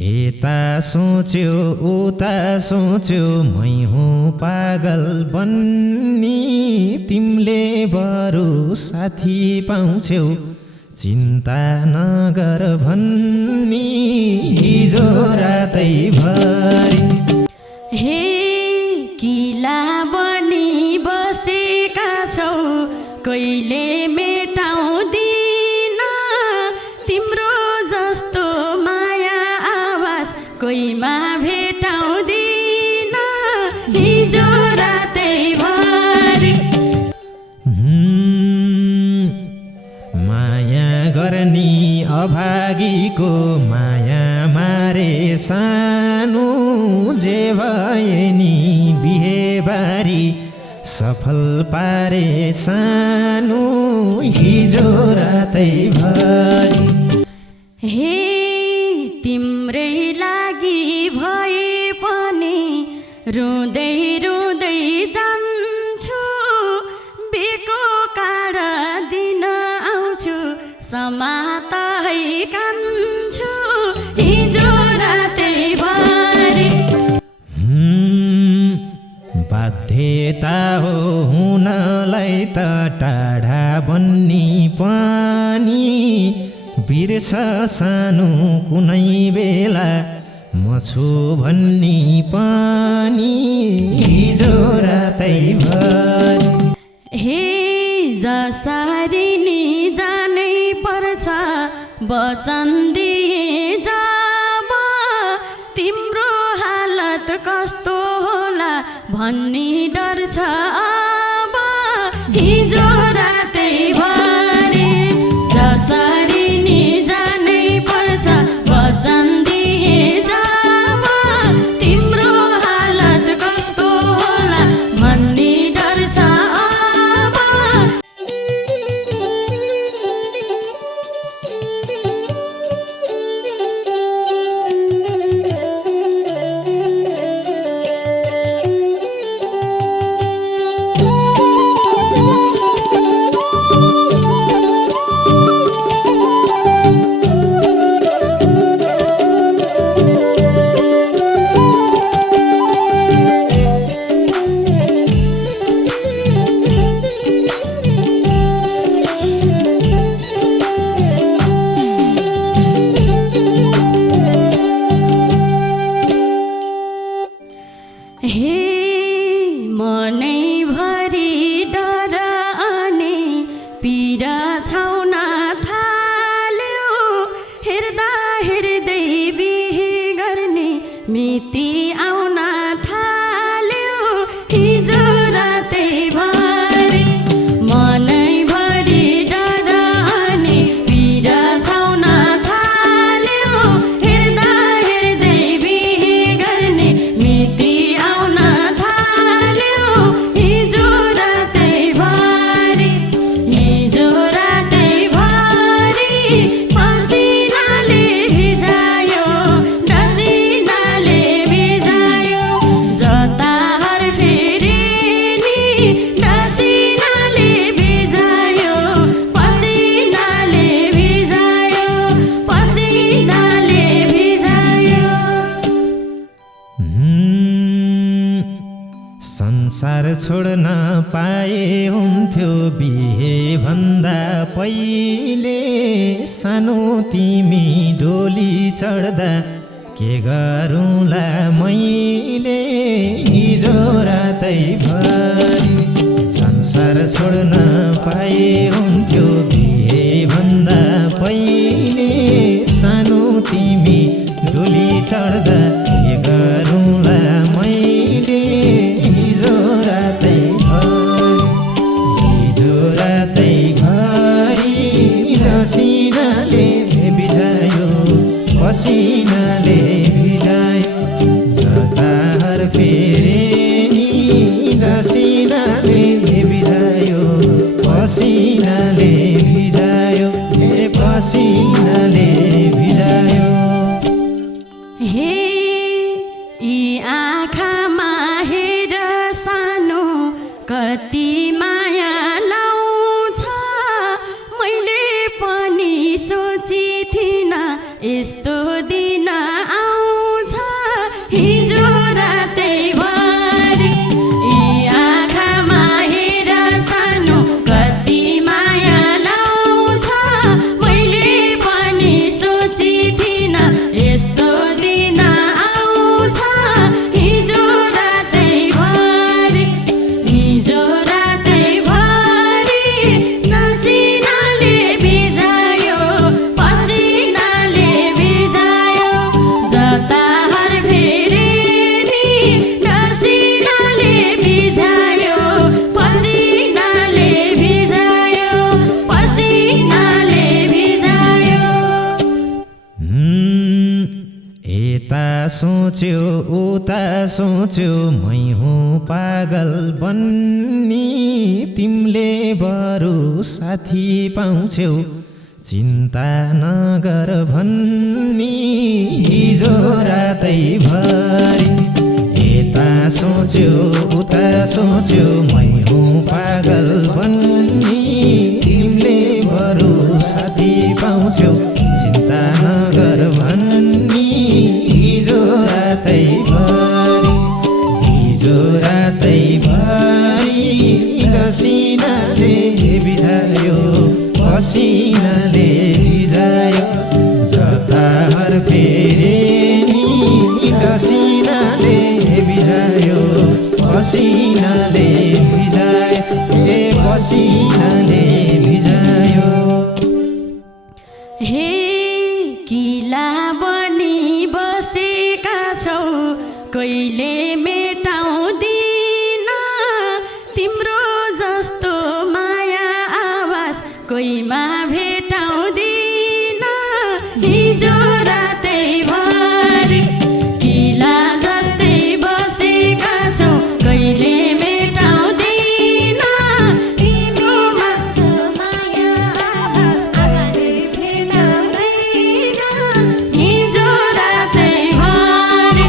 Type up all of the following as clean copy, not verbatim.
यता सोच्यो उता सोच्यो मै हुँ पागल बन्नी तिमीले बरु साथी पाउँछौ चिन्ता नगर भन्नी हिजो रातै भरि हे किला बनी बसेका छौ कहिले मेटाउँदिन तिम्रो जस्तो माया आवाज कोहीमा भेटाउँदिन हिजो रातै भरि माया गर्ने अभागीको माया मारे सानो जे भए नि बिहेबारी सफल पारे सानो हिजो रातै भरि हे तिम्रै लागि भए पनि रुँदै रुँदै जान्छु बेको काँड दिन आउँछु समातै कान्छु हिजो रातै भरि बाध्यता हो हुनलाई त टाढा बन्नी पनि बिर्छ सानो कुनै बेला म छु भन्नी पनि हिजो रातै भरि हे जसरी नि जानै पर्छ वचन दिए जब तिम्रो हालत कस्तो होला भन्ने डर छ अब हिजो रातै भरि जसरी नि जानै पर्छ वचन दिए जब तिम्रो हालत कस्तो होला भन्ने डर छ अब हे मनैभरि डर अनि पीडा छाउन थाल्यो हेर्दा हेर्दै बिहे गर्ने मिति आउन थाल्यो हिजो रातै भरि मनैभरि डर अनि पीडा छाउन थाल्यो हेर्दा हेर्दै बिहे गर्ने मिति संसार छोड्न पाए हुन्थ्यो बिहे भन्दा पहिले सानो तिमी डोली चढ्दा के गरौँला मैले हिजो रातै भरि संसार छोड्न पाए हुन्थ्यो बिहे भन्दा पहिले सानो तिमी डोली चढ्दा के गरौँला मैले हिजो रातै भरि रसिनाले भिजायो पसिनाले भिजायो जताहर फेरे नि रसिनाले भिजायो पसिनाले भिजायो पसिनाले भिजायो हे यी आँखामा हेर सानो कति माया लाउँछ मैले पनि सोची थिइनँ यस्तो दिन आउँछ हिजो रातैभरि यी आँखामा हेर सानो कति माया लाउँछ मैले पनि सोचिथिन यस्तो दिन आउँछ हिजो रातैभरि हिजो रातैभरि नसिनाले भिजायो पसिनाले भिजायो जता हर फेरि नि नसिनाले भिजायो पसिनाले भिजायो पसिनाले भिजायो। यता सोच्यो उता सोच्यो मै हुँ पागल बन्नी तिमीले बरु साथी पाउँछौ चिन्ता नगर भन्नी हिजो रातैभरि यता सोच्यो उता सोच्यो मै हुँ पागल बन्नी तिमीले बरु साथी पाउँछौ चिन्ता नगर भन्नी हिजो रातैभरि हिजो रातैभरि रसिनाले भिजायो पसिनाले भिजायो जता हर फेरि नि रसिनाले भिजायो पसिनाले भिजायो पसिनाले भिजायो। हे किला बनी बसेका छौ कहिले मेटाउँदिन तिम्रो जस्तो माया आवाज कोहीमा भेटाउँदिन हिजो रातैभरि किला जस्तै बसेका छौ कहिले मेटाउँदिन तिम्रो जस्तो माया आवाज कोहीमा भेटाउँदिन हिजो रातैभरि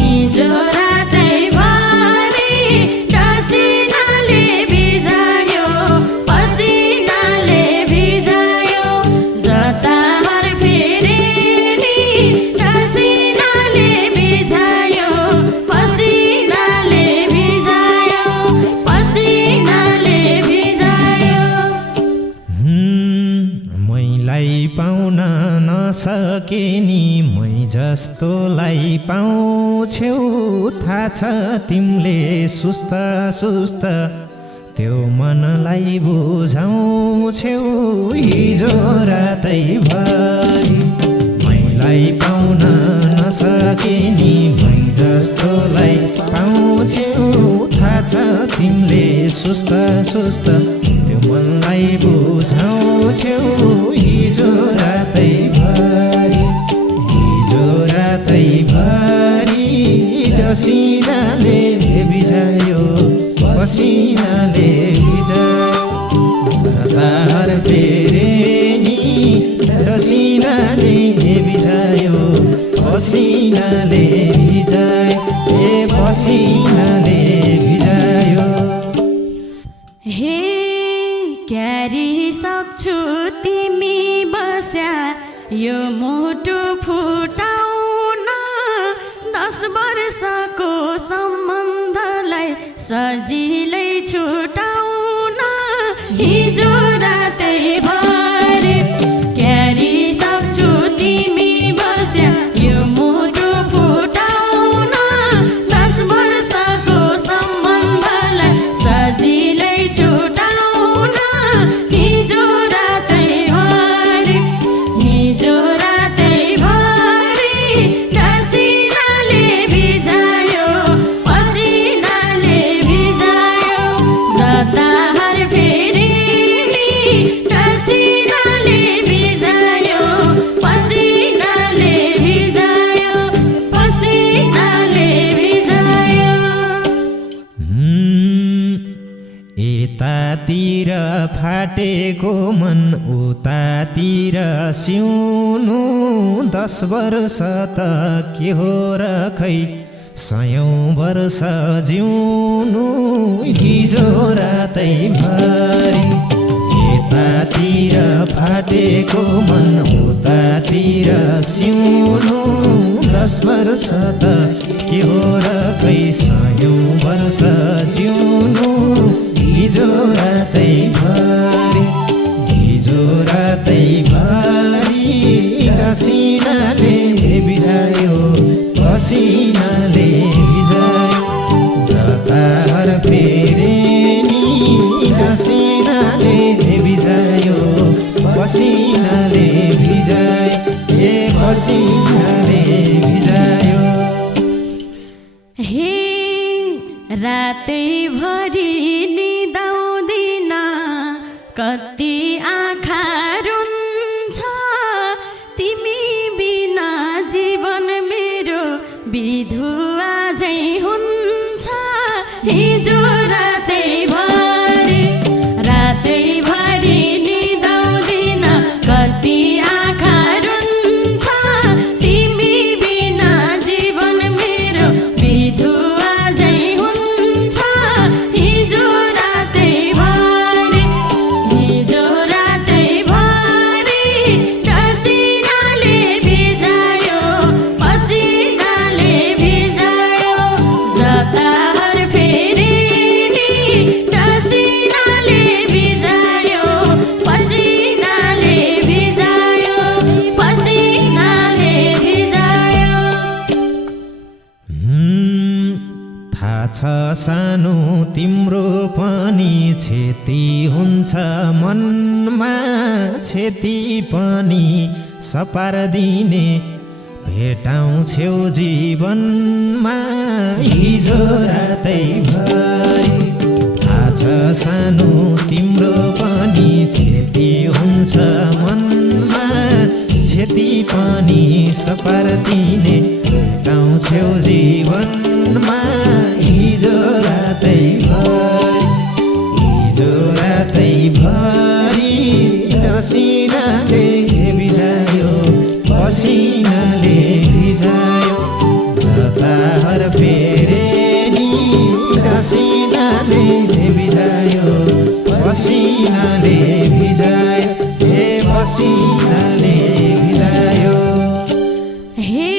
हिजो रातैभरि पसिनाले भिजायो पसिनाले भिजायो जता हर फेरि नि पसिनाले भिजायो पसिनाले भिजायो पसिनाले भिजायो। मैलाई पाउन नसके नि मै जस्तोलाई पाउँछौ थाहा छ तिमीले सुस्त सुस्त त्यो मनलाई बुझाउँछौ हिजो रातैभरि मैलाई पाउन नसके नि मै जस्तोलाई पाउँछौ थाहा छ तिमीले सुस्त सुस्त त्यो मनलाई बुझाउँछौ हिजो रातैभरि हिजो रातैभरि रसिनाले भिजायो पसिनाले भिजायो जता हर फेरि नि रसिनाले भिजायो पसिनाले भिजायो पसिनाले भिजायो। हे क्यारी सक्छु तिमी बस्या यो मुटु फुटाउन 10 वर्षको सम्बन्धलाई सजिलै छुटाउन हिजो रातैभरि क्यारी सक्छु तिमी बस्या यो मुटु फुटाउन 10 वर्षको सम्बन्धलाई सजिलै छुटाउन हिजो रातैभरि हिजो रातैभरि पसिनाले भिजायो पसिनाले भिजायो जता हर फेरि नि पसिनाले भिजायो पसिनाले भिजायो पसिनाले भिजायो। यतातिर फाटेको मन उतातिर सिउनु 10 वर्ष त के हो र खै 100 वर्ष जिउनु हिजो रातैभरि उतातिर फाटेको मन उतातिर सिउनु 10 वर्ष त के हो र खै 100 वर्ष जिउनु हिजो रातै भरि पसिनाले भिजायो जतार फेरे नि पसिनाले भिजायो पसिनाले भिजायो हे रातै भरि निदाउँदिन कति आँखा रुन्छ तिमी बिना जीवन मेरो विधुवा झै हुन्छ हिजो रातै भरि निदाउँदिन कति आँखा रुन्छ तिमी बिना जीवन मेरो विधुवा झै हुन्छ हिजो रातै भरि पसिनाले भिजायो जतार फेरि नि पसिनाले भिजायो थाहा छ सानो तिम्रो पनि क्षति हुन्छ मनमा क्षति पनि सपार्दिने भेटाउँछौ जीवनमा हिजो रातै भरि थाहा छ सानो तिम्रो पनि क्षति हुन्छ मनमा क्षति पनि सपार्दिने भेटाउँछौ जीवनमा हिजो रातै भरि पसिनाले भिजायो जतार फेरे नि पसिनाले भिजायो पसिनाले भिजायो हे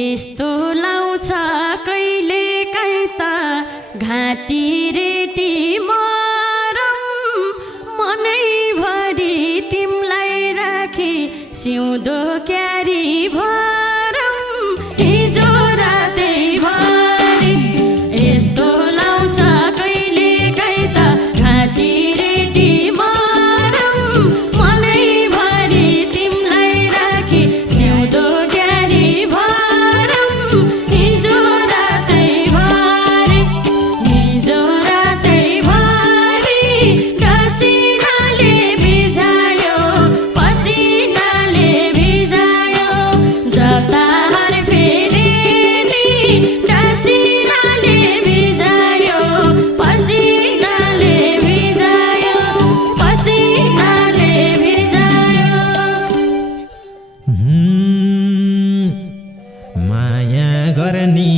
यस्तो लाउँछ कहिले काहीँ त घाँटी रेटी मरम मनैभरि तिमलाई राखी सिउँदो क्यारी भरम हिजो रातै भरि यस्तो लाउँछ कहिले काहीँ त घाँटी रेटी मरम मनैभरि तिमलाई राखी सिउँदो क्यारी भरम हिजो रातै भरि पसिनाले भिजायो जतार फेरि नि पसिनाले भिजायो माया गर्ने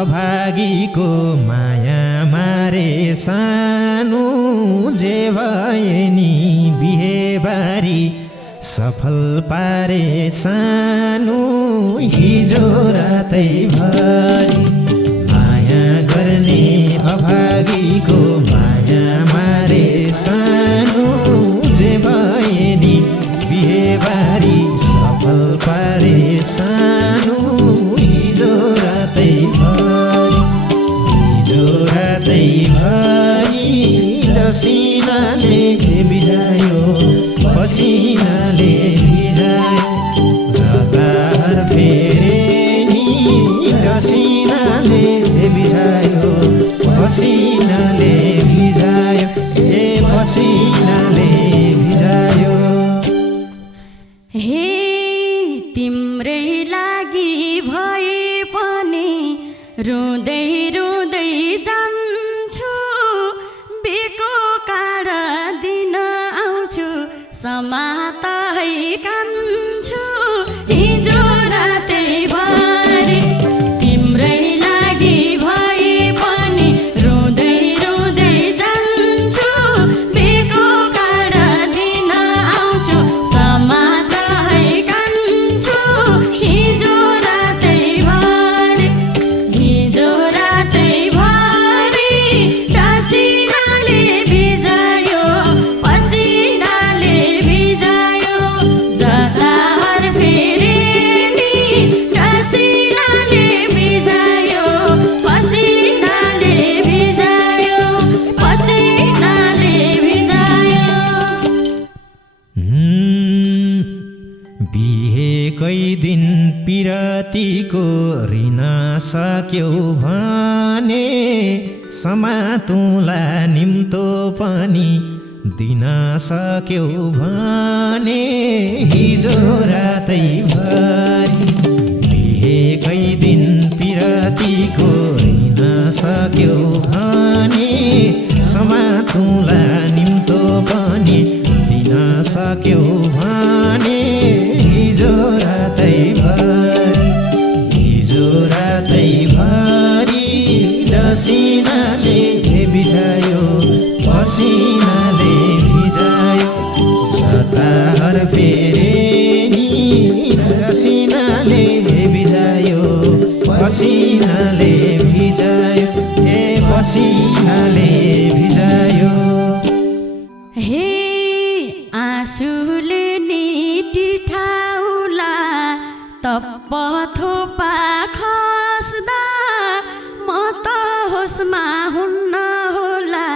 अभागीको माया मारे सानो जे भए नि बिहेबारी सफल पारे सानो हिजो रातै भरि माया गर्ने अभागीको माया मारे सानो जे भए नि बिहेबारी सफल पारे सानो हिजो रातै भरि पसिनाले भिजायो जतार फेरे नि पसिनाले भिजायो हे तिम्रै लागि भए पनि रुँदै रुँदै जान्छु बेको काँड दिन आउँछु समातै कान्छु हिजो रातै भरि तिम्रै लागि भए पनि रुँदै रुँदै जान्छु बेको काँड बिहेकै दिन पिरतीको ऋण सक्यौ भने समातुला निम्तो पनि दिन सक्यौ भने हिजो रातैभरि बिहेकै दिन पिरतीको ऋण सक्यौ भने समातुला निम्तो पनि दिन सक्यौ भने हिजो रातैभरि डसिनाले भिजायो पसिनाले भिजायो सताहर फेरेनी डसिनाले भिजायो पसिनाले भिजायो पसिनाले भिजायो हे आँसुले नि टिठाउला तप्प थोपा खस्दा म त होसमा हुन्न होला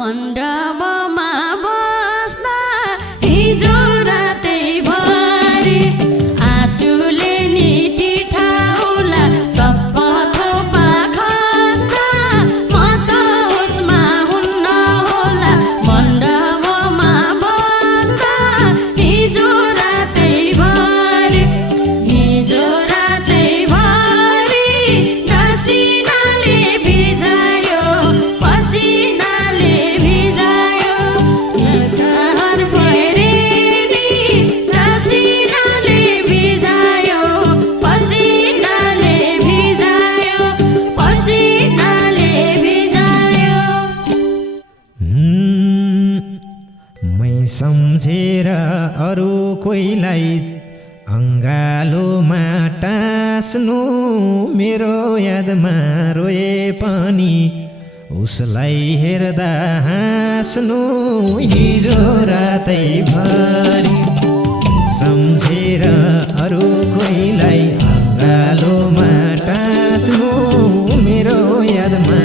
मण्डपमा बस्दा हिजो रातैभरि आँसुले नि टिठाउला तप्प थोपा खस्दा म त होसमा हुन्न होला मण्डपमा बस्दा हिजो रातैभरि डसिनाले भिजायो पसिनाले भिजायो सताहर फेरेनी डसिनाले भिजायो पसिनाले भिजायो पसिनाले भिजायो मै सम्झेर अरू कोहीलाई अङ्गालोमा टाँस्नु मेरो यादमा रोए पनि उसलाई हेर्दा हाँस्नु हिजो रातैभरि सम्झेर अरू कोहीलाई अङ्गालोमा टाँस्नु मेरो यादमा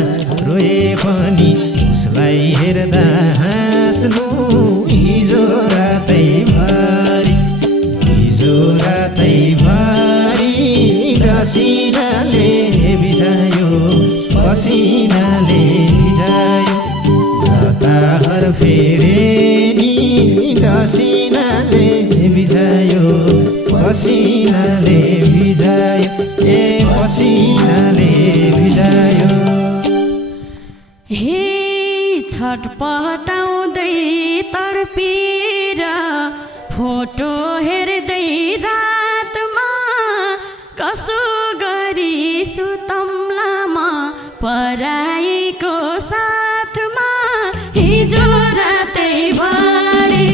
रोए पनि उसलाई हेर्दा हाँस्नु हिजो रातैभरि डसिनाले भिजायो पसिनाले भिजायो सताहर फेरेनी डसिनाले भिजायो पसिनाले भिजायो पसिनाले भिजायो हे छटपटाउँदै तडपेर फोटो हेर्दै रातमा कसो गरी सुतम्लामा पराईको साथमा हिजो रातैभरि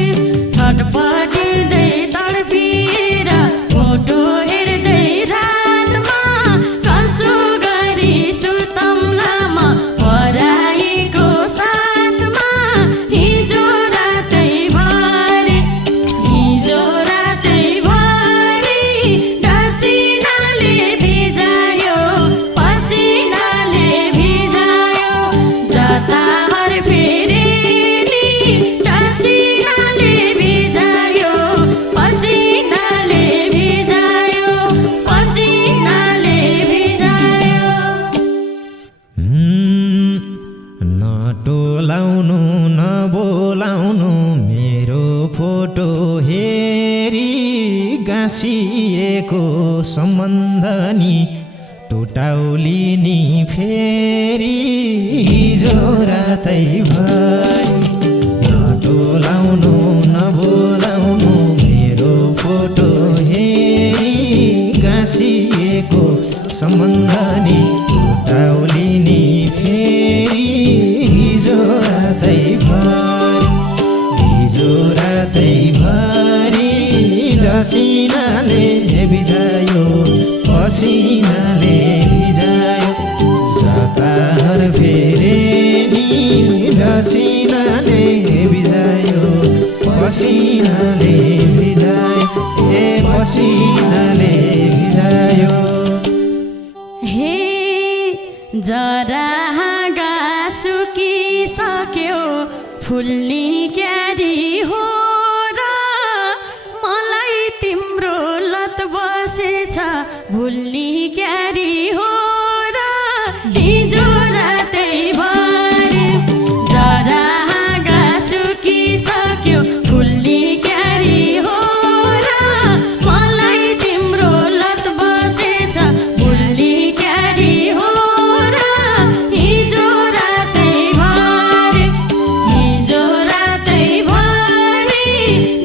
छटपटिँदै तडपेर फोटो हेर्दै रातमा कसो गरी सुतम्लामा पराईको साथमा हिजो रातैभरि डसिनाले भिजायो पसिनाले भिजायो सताहर फेरेनी डसिनाले भिजायो पसिनाले भिजायो पसिनाले भिजायो नटोलाउनु नबोलाउनु मेरो फोटो हेरी गाँसिएको सम्बन्ध नि टुटाउलिनी फेरि हिजो रातैभरि नटोलाउनु नबोलाउनु मेरो फोटो हेरी गाँसिएको सम्बन्ध नि टुटाउलिनी फेरि हिजो रातैभरि डसिनाले भिजायो पसिनाले भिजायो सताहर फेरेनी डसिनाले भिजायो पसिनाले भिजायो पसिनाले भिजायो हे जरा हाँगा सुकिसक्यो फुल्ने क्यारी हो र मलाई तिम्रो लत बसेछ भुल्ने क्यारी हो र हिजो रातैभरि जरा हाँगा सुकिसक्यो फुल्ने क्यारी हो र मलाई तिम्रो लत बसेछ भुल्ने क्यारी हो र हिजो रातैभरि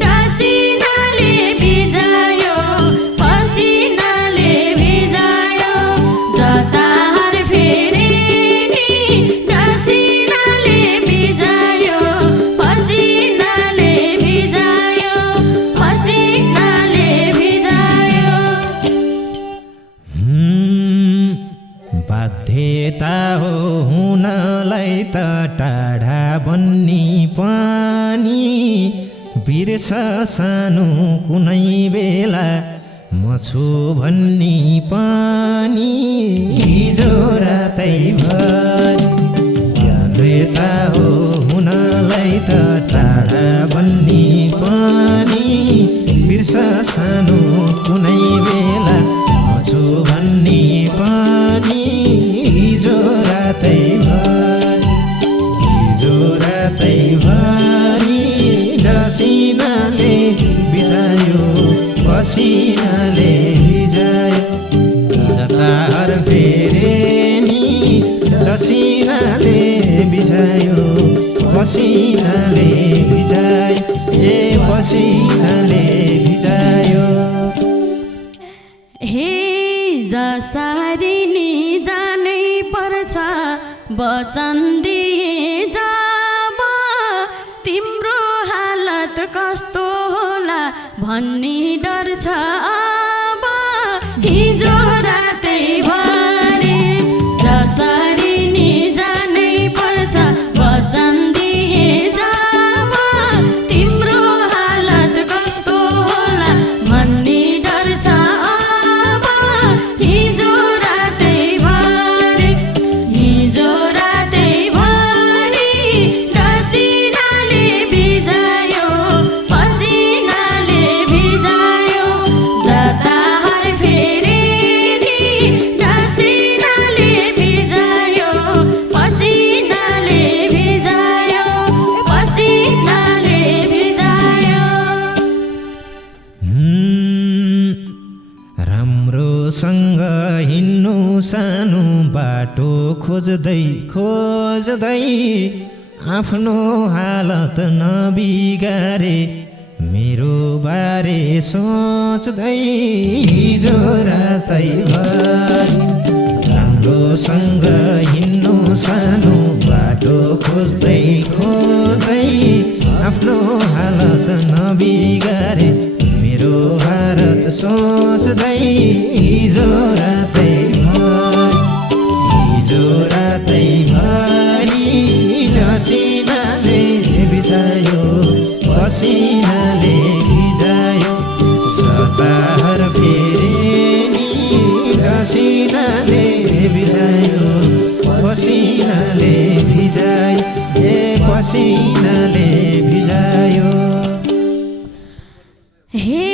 डासिनाले भिजायो पसिनाले भिजायो जतार फेरि नि डासिनाले भिजायो पसिनाले भिजायो पसिनाले भिजायो। बाध्यता हो हुनलाई त टाढा बन्नी पनि बिर्छ सानो कुनै बेला म छु भन्ने पनि हिजो रातैभरि बाध्यता हो हुनलाई त टाढा बन्नी पनि बिर्छ सानो कुनै बेला म छु भन्ने पनि हिजो रातैभरि डसिनाले भिजायो पसिनाले भिजायो जतार फेरि नि डसिनाले भिजायो पसिनाले भिजायो पसिनाले भिजायो। हे जसरी नि जानै पर्छ वचन दिए जब तिम्रो हालत कस्तो होला भन्ने डर छ अब हिजो रातैभरि जसरी नि जानै पर्छ वचन दिए जब तिम्रो हालत कस्तो होला भन्ने डर छ अब हिजो रातैभरि डासिनाले भिजायो पसिनाले भिजायो जतार फेरि नि डासिनाले भिजायो पसिनाले भिजायो पसिनाले भिजायो। राम्रोसँग हिँड्नु सानो बाटो खोज्दै खोज्दै आफ्नो हालत नबिगारे मेरो बारे सोच्दै हिजो रातैभरि राम्रोसँग हिँड्नु सानो बाटो खोज्दै खोज्दै आफ्नो हालत नबिगारे मेरो हालत सोच्दै हिजो रातैभरि डसिनाले भिजायो पसिनाले भिजायो जतार फेरि नि डसिनाले भिजायो पसिनाले भिजायो पसिनाले भिजायो। हे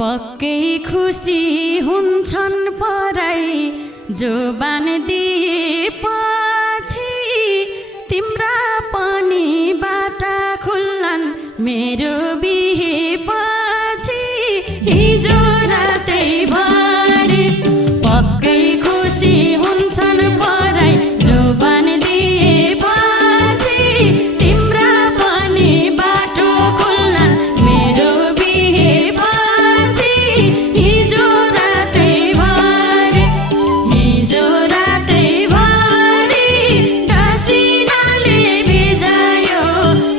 पक्कै खुसी हुन्छन् पराई जोबान दिएपछि तिम्रा पनि बाटा खुल्लान् मेरो बिहेपछि हिजो रातैभरि पक्कै खुसी हुन्छन् पराई जोबान दिएपछि तिम्रा पनि बाटो खुल्लान् मेरो बिहेपछि हिजो रातैभरि डासिनाले भिजायो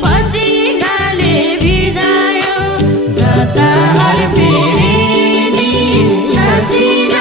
पसिनाले भिजायो जतार फेरि नि डासिना